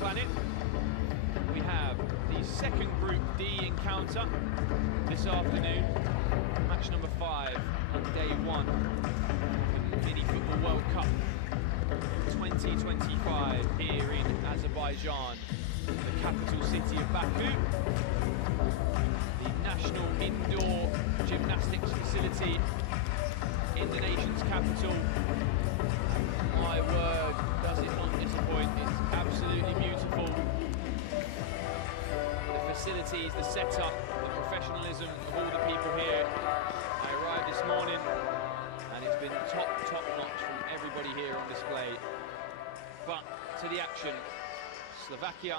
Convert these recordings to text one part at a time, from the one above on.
planet. We have the second Group D encounter this afternoon. Match number 5 on day 1 of the Mini Football World Cup 2025 here in Azerbaijan, the capital city of Baku. The national indoor gymnastics facility in the nation's capital. My word, does it not disappoint? It's absolutely beautiful. The facilities, the setup, the professionalism of all the people here. I arrived this morning and it's been top notch from everybody here on display. But to the action, Slovakia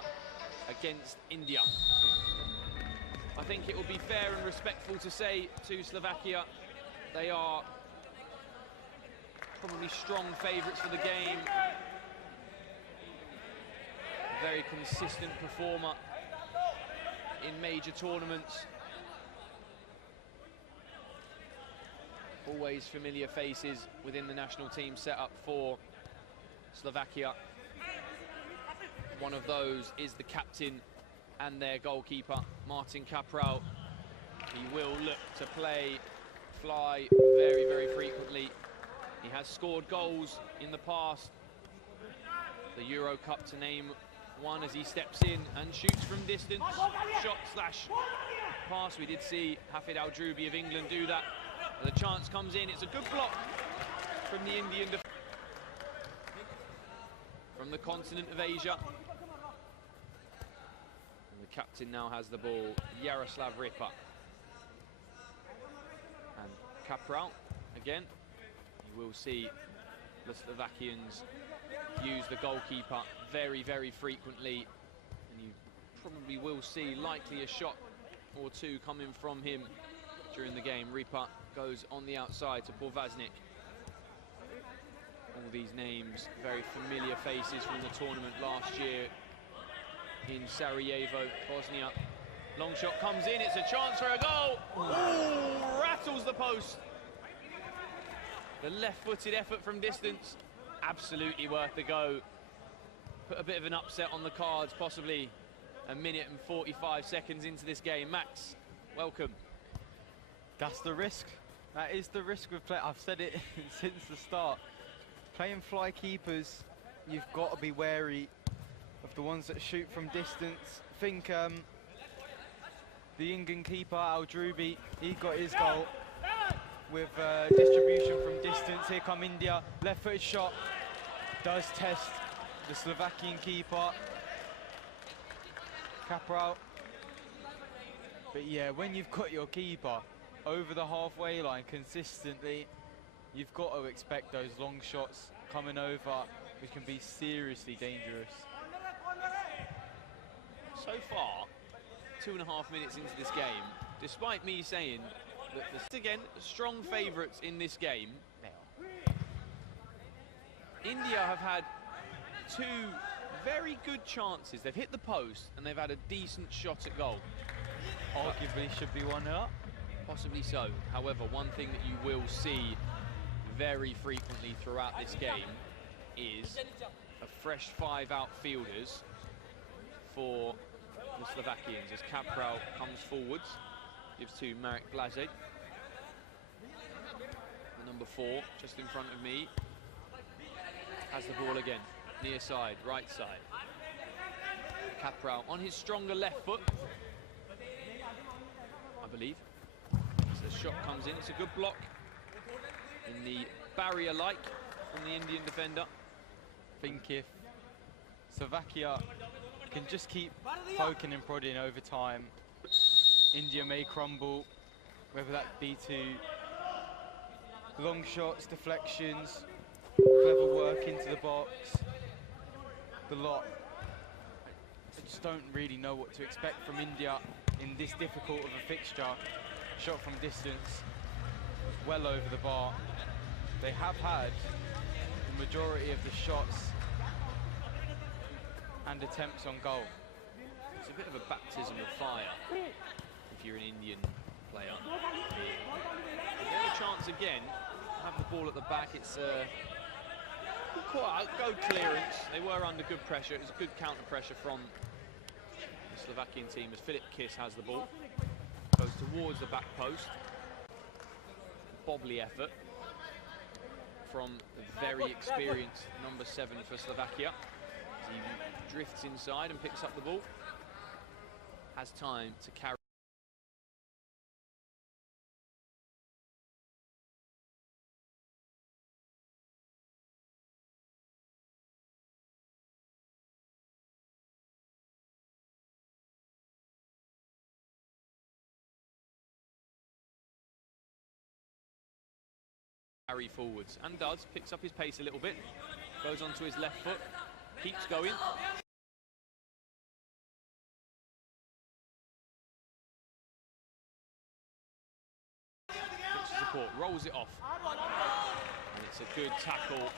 against India. I think it will be fair and respectful to say to Slovakia, they are probably strong favourites for the game. A very consistent performer in major tournaments. Always familiar faces within the national team setup for Slovakia. One of those is the captain and their goalkeeper, Martin Kapral. He will look to fly very frequently. He has scored goals in the past. The Euro Cup, to name one, as he steps in and shoots from distance. Shot slash pass. We did see Hafid Al-Drubi of England do that. The chance comes in. It's a good block from the Indian defender. From the continent of Asia. And the captain now has the ball, Yaroslav Ripa. And Kapral again. You will see the Slovakians use the goalkeeper very frequently, and you probably will see likely a shot or two coming from him during the game. Ripa goes on the outside to Borvaznik. All these names, very familiar faces from the tournament last year in Sarajevo, Bosnia. Long shot comes in, it's a chance for a goal. Ooh, rattles the post. The left-footed effort from distance, absolutely worth the go. Put a bit of an upset on the cards, possibly a minute and 45 seconds into this game. Max, welcome. That's the risk. That is the risk with play. I've said it since the start. Playing fly keepers, you've got to be wary of the ones that shoot from distance. I think the Indian keeper, Al-Drubi, he got his goal with distribution from distance. Here come India, left-footed shot, does test the Slovakian keeper, Kapral. But yeah, when you've got your keeper over the halfway line consistently, you've got to expect those long shots coming over, which can be seriously dangerous. So far, 2.5 minutes into this game, despite me saying that again, strong favourites in this game, India have had 2 very good chances. They've hit the post and they've had a decent shot at goal. Arguably should be 1-0. Possibly so. However, one thing that you will see very frequently throughout this game is a fresh 5 outfielders for the Slovakians as Kapral comes forwards, gives to Marek Blazek. The number 4, just in front of me, has the ball again, near side, right side. Kapral on his stronger left foot, I believe. So the shot comes in, it's a good block in the barrier-like from the Indian defender. I think if Slovakia can just keep poking and prodding over time, India may crumble, whether that be to long shots, deflections, clever work into the box, the lot. I just don't really know what to expect from India in this difficult of a fixture. Shot from distance, well over the bar. They have had the majority of the shots and attempts on goal. It's a bit of a baptism of fire if you're an Indian player. They have a chance again, have the ball at the back. It's quite a good clearance. They were under good pressure. It was a good counter pressure from the Slovakian team as Filip Kiss has the ball. Goes towards the back post. Bobbly effort from the very experienced number 7 for Slovakia. As he drifts inside and picks up the ball. Has time to carry. Carry forwards and does, picks up his pace a little bit, goes onto his left foot, keeps going. Puts support, rolls it off. And it's a good tackle.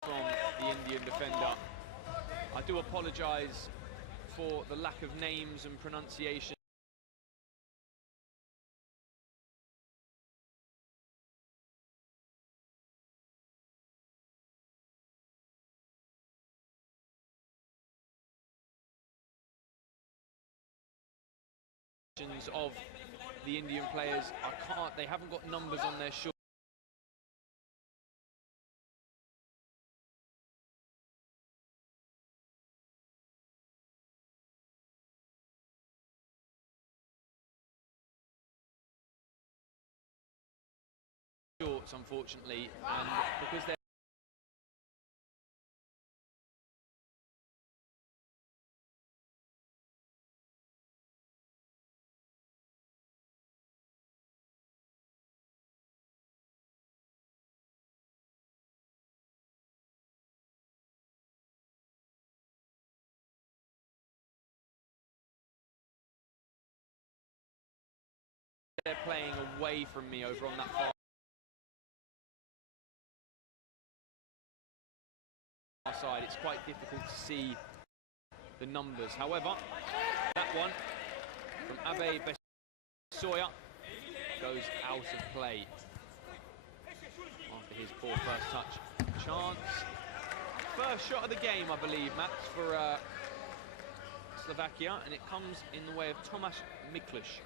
From the Indian defender. I do apologise for the lack of names and pronunciation. Of the Indian players, they haven't got numbers on their shorts. Unfortunately, and because they're playing away from me over on that far side, it's quite difficult to see the numbers. However, that one from Abe Besoya goes out of play after his poor first touch. Chance. First shot of the game, I believe, Max, for Slovakia, and it comes in the way of Tomáš Mikliš.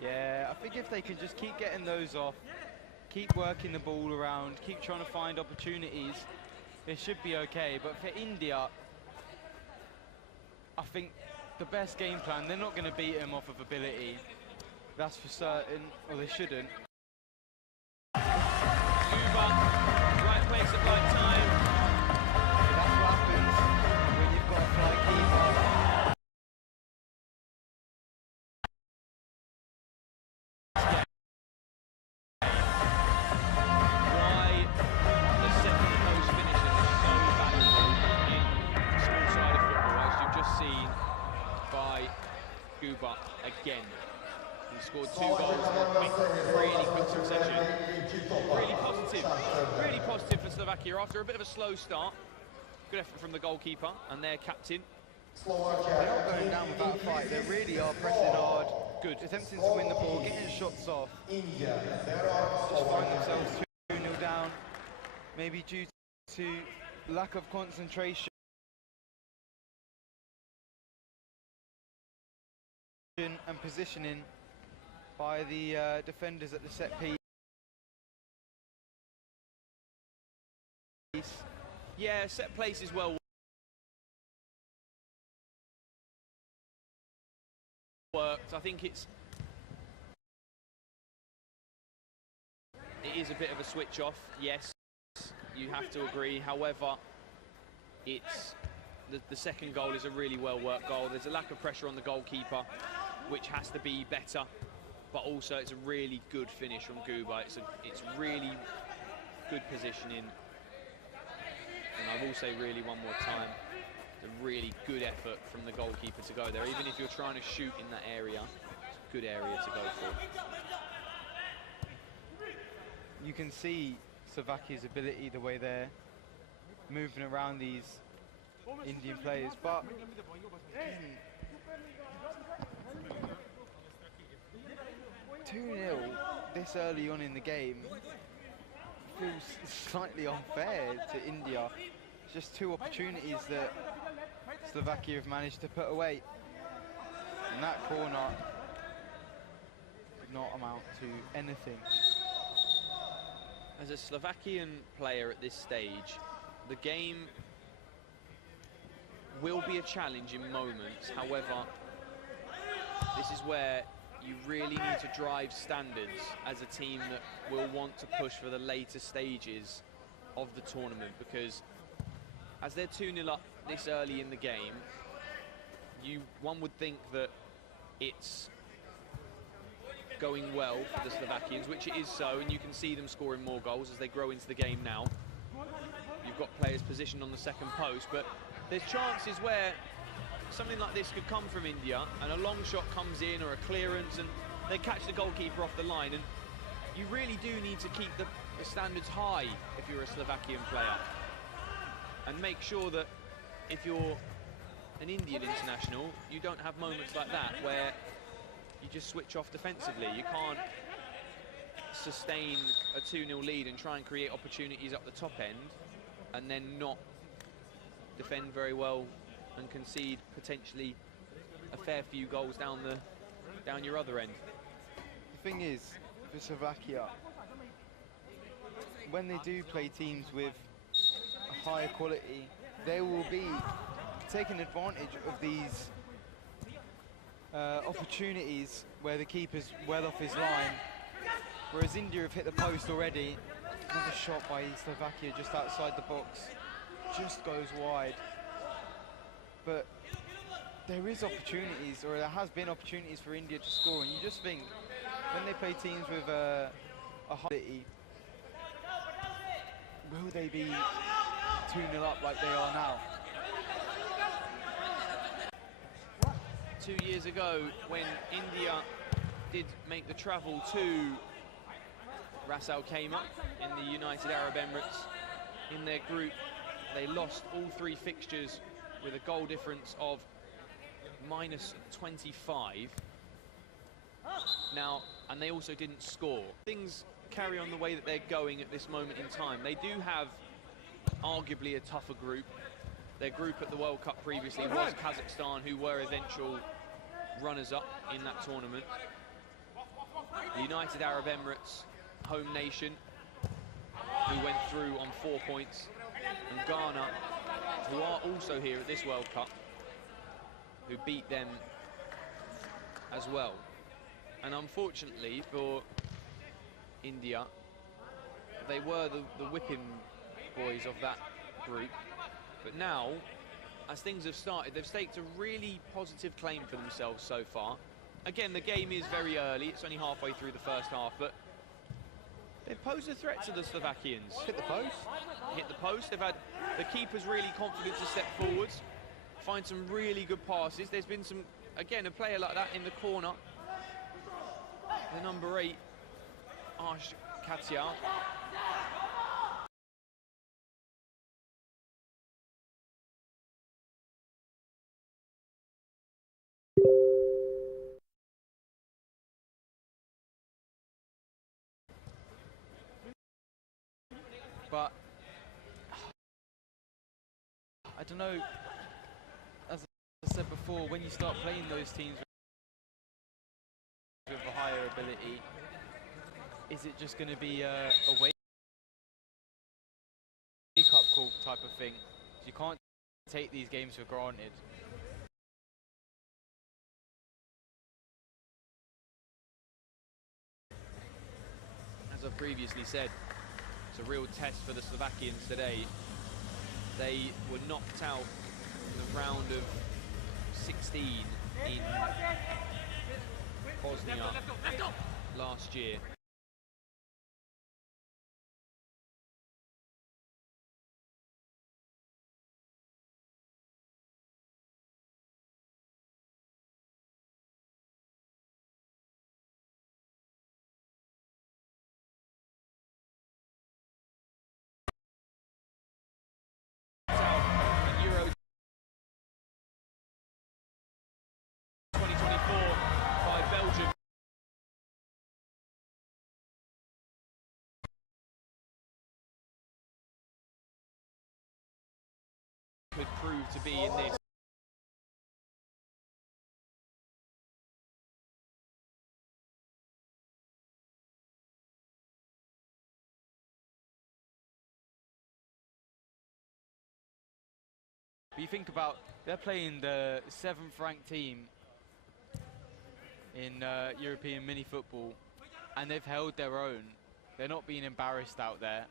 Yeah, I think if they can just keep getting those off, keep working the ball around, keep trying to find opportunities, it should be okay. But for India, I think the best game plan, they're not going to beat him off of ability. That's for certain, or they shouldn't. Uber, right place at right time. That's what happens when you've got a fly keeper. Again, he scored 2 goals in a really quick succession. Really positive for Slovakia after a bit of a slow start. Good effort from the goalkeeper and their captain. They're not going down without a fight. They really are pressing hard. Good. Attempting to win the ball, getting shots off. Just find themselves 2-0 down. Maybe due to lack of concentration and positioning by the defenders at the set piece. Yeah, set place is well worked. I think it is a bit of a switch off, yes, you have to agree. However, it's the second goal is a really well worked goal. There's a lack of pressure on the goalkeeper, which has to be better, but also it's a really good finish from Guba. It's really good positioning, and I will say really one more time, a really good effort from the goalkeeper to go there. Even if you're trying to shoot in that area, it's a good area to go for. You can see Slovakia's ability, the way they're moving around these Indian players, but this early on in the game feels slightly unfair to India. It's just two opportunities that Slovakia have managed to put away. And that corner did not amount to anything. As a Slovakian player at this stage, the game will be a challenge in moments. However, this is where you really need to drive standards as a team that will want to push for the later stages of the tournament, because as they're 2-0 up this early in the game, one would think that it's going well for the Slovakians, which it is so, and you can see them scoring more goals as they grow into the game now. You've got players positioned on the second post, but there's chances where something like this could come from India, and a long shot comes in or a clearance and they catch the goalkeeper off the line, and you really do need to keep the standards high if you're a Slovakian player, and make sure that if you're an Indian international, you don't have moments like that where you just switch off defensively. You can't sustain a 2-0 lead and try and create opportunities up the top end and then not defend very well and concede potentially a fair few goals down your other end. The thing is, for Slovakia, when they do play teams with a higher quality, they will be taking advantage of these opportunities where the keeper's well off his line, whereas India have hit the post already. Another shot by Slovakia just outside the box, just goes wide. But there is opportunities, or there has been opportunities for India to score, and you just think when they play teams with a high quality, will they be 2-0 up like they are now? 2 years ago, when India did make the travel to Ras Al Khaimah in the United Arab Emirates, in their group, they lost all 3 fixtures with a goal difference of -25. Now, and they also didn't score. Things carry on the way that they're going at this moment in time. They do have arguably a tougher group. Their group at the World Cup previously was Kazakhstan, who were eventual runners-up in that tournament. The United Arab Emirates, home nation, who went through on 4 points, and Ghana, who are also here at this World Cup, who beat them as well. And unfortunately for India, they were the whipping boys of that group. But now, as things have started, they've staked a really positive claim for themselves so far. Again, the game is very early, it's only halfway through the first half, but they've posed a threat to the Slovakians. Hit the post? Hit the post. They've had the keepers really confident to step forwards, find some really good passes. There's been some, again, a player like that in the corner. The number 8, Ash Katia. But I don't know, as I said before, when you start playing those teams with a higher ability, is it just going to be a wake-up call type of thing? You can't take these games for granted. As I've previously said, it's a real test for the Slovakians today. They were knocked out in the round of 16 in Bosnia last year. could prove to be in this. But you think about, they're playing the 7th ranked team in European mini football, and they've held their own. They're not being embarrassed out there.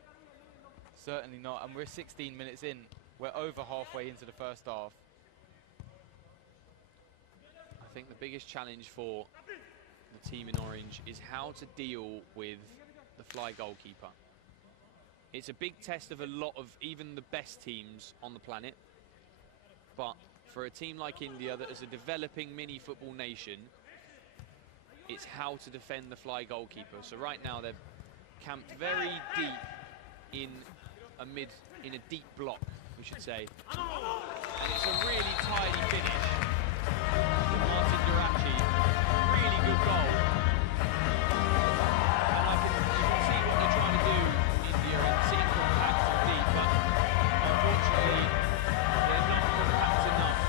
Certainly not. And we're 16 minutes in. We're over halfway into the first half. I think the biggest challenge for the team in orange is how to deal with the fly goalkeeper. It's a big test of a lot of even the best teams on the planet. But for a team like India that is a developing mini football nation, it's how to defend the fly goalkeeper. So right now they're camped very deep in a deep block, we should say. And it's a really tidy finish from Martin Garachi. Really good goal. And you can see what they're trying to do, India, and seeing compact and deep, but unfortunately they're not compact enough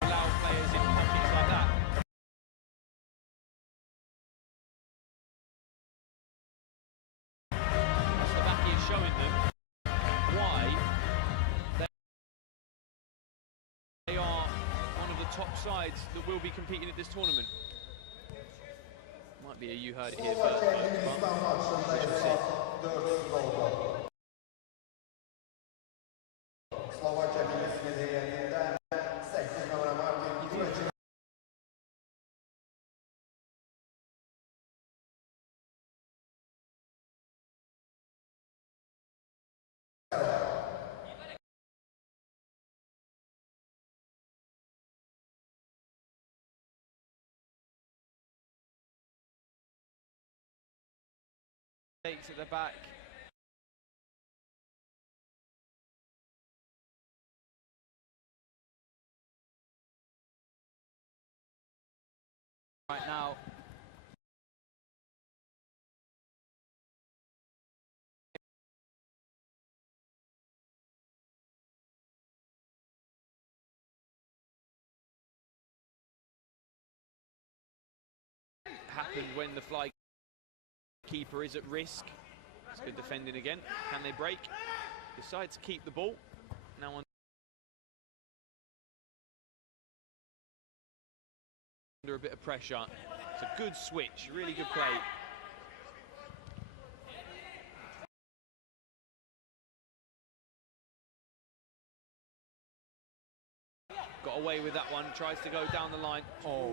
to allow players in pockets like that. Slovakia is showing them why they are one of the top sides that will be competing at this tournament. Might be a you heard it here first, folks, but we shall see. Takes at the back. Right now. Happened when the fly keeper is at risk. It's good defending again. Can they break? Decide to keep the ball. Now under a bit of pressure. It's a good switch, really good play. Got away with that one, tries to go down the line. Oh,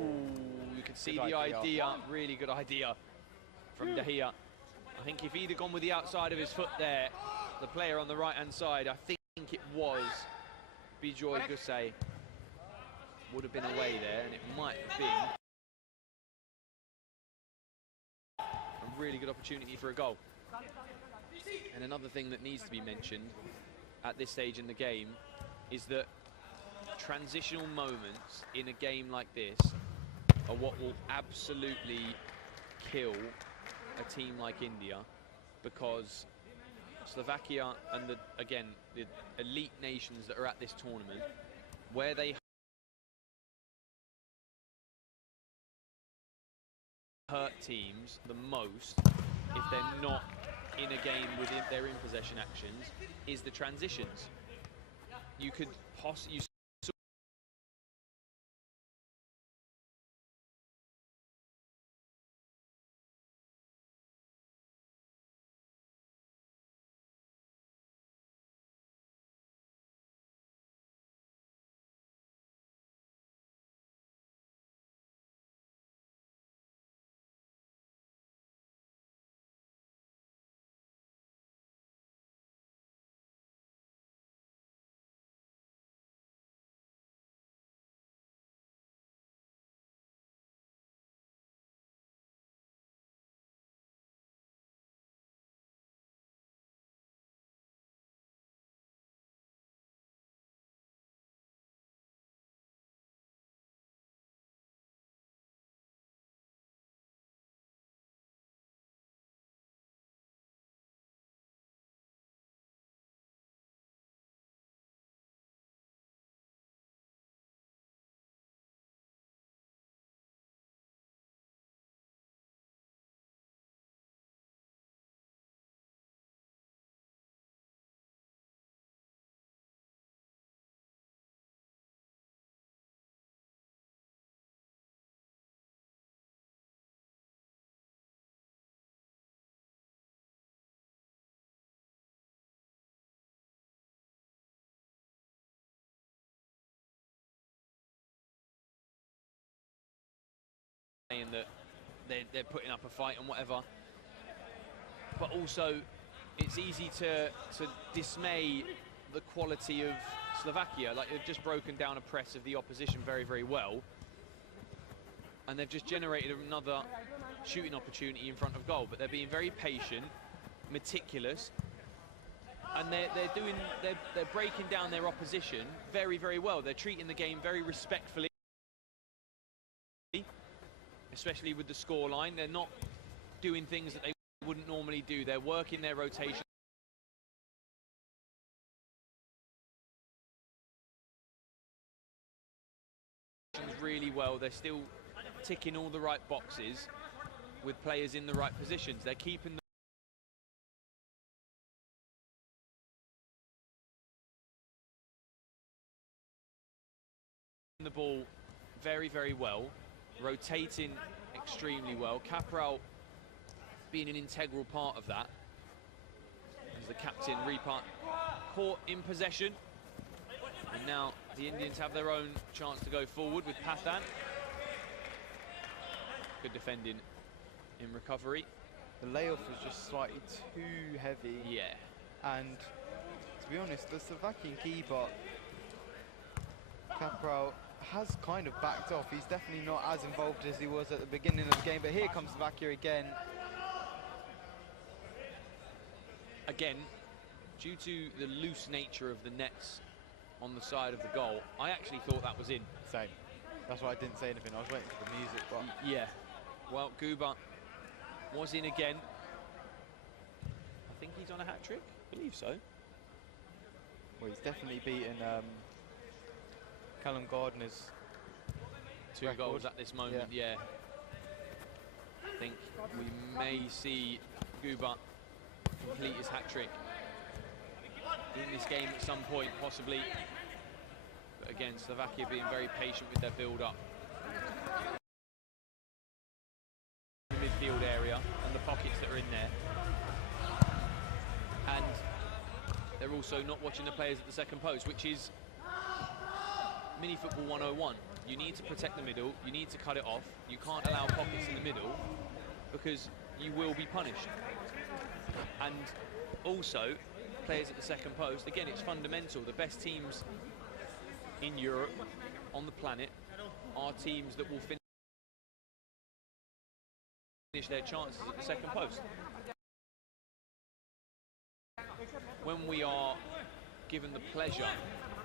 you can see the idea, really good idea from De Gea. I think if he'd have gone with the outside of his foot there, the player on the right-hand side, I think it was Bijoy Gusay, would have been away there, and it might have been a really good opportunity for a goal. And another thing that needs to be mentioned at this stage in the game is that transitional moments in a game like this are what will absolutely kill a team like India, because Slovakia and the elite nations that are at this tournament, where they hurt teams the most if they're not in a game within their in possession actions is the transitions. You could possibly saying that they're putting up a fight and whatever. But also, it's easy to dismay the quality of Slovakia. Like, they've just broken down a press of the opposition very, very well. And they've just generated another shooting opportunity in front of goal. But they're being very patient, meticulous, and they're breaking down their opposition very, very well. They're treating the game very respectfully, especially with the scoreline. They're not doing things that they wouldn't normally do. They're working their rotation really well. They're still ticking all the right boxes with players in the right positions. They're keeping the ball very, very well, rotating extremely well. Capral being an integral part of that, as the captain caught in possession. And now the Indians have their own chance to go forward with Pathan. Good defending in recovery. The layoff was just slightly too heavy. Yeah. And to be honest, the Slovakian keeper, Capral, has kind of backed off. He's definitely not as involved as he was at the beginning of the game, but here comes Slovakia again. Again, due to the loose nature of the nets on the side of the goal, I actually thought that was in. Same. That's why I didn't say anything. I was waiting for the music, but yeah. Well, Guba was in again. I think he's on a hat-trick. I believe so. Well, he's definitely beaten Callum Gardner's two record. goals at this moment, yeah. I think we may see Guba complete his hat-trick in this game at some point, possibly. But again, Slovakia being very patient with their build-up. The midfield area and the pockets that are in there. And they're also not watching the players at the second post, which is mini football 101. You need to protect the middle, you need to cut it off. You can't allow pockets in the middle because you will be punished. And also, players at the second post, again, it's fundamental. The best teams in Europe, on the planet, are teams that will finish their chances at the second post. When we are given the pleasure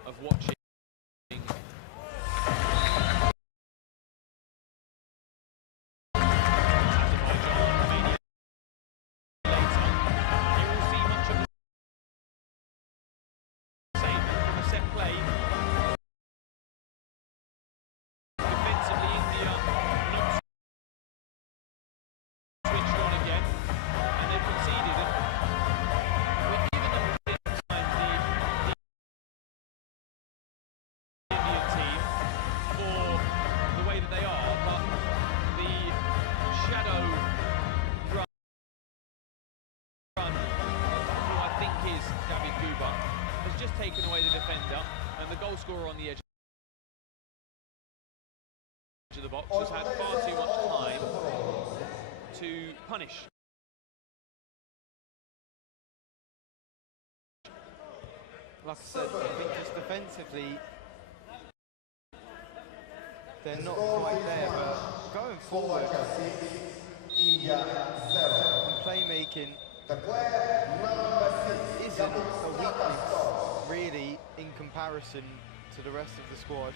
of watching taken away the defender, and the goal scorer on the edge of the box has had far too much time to punish. Like I said, I think just defensively, they're not quite there, but going forward and playmaking isn't a weakness really in comparison to the rest of the squad.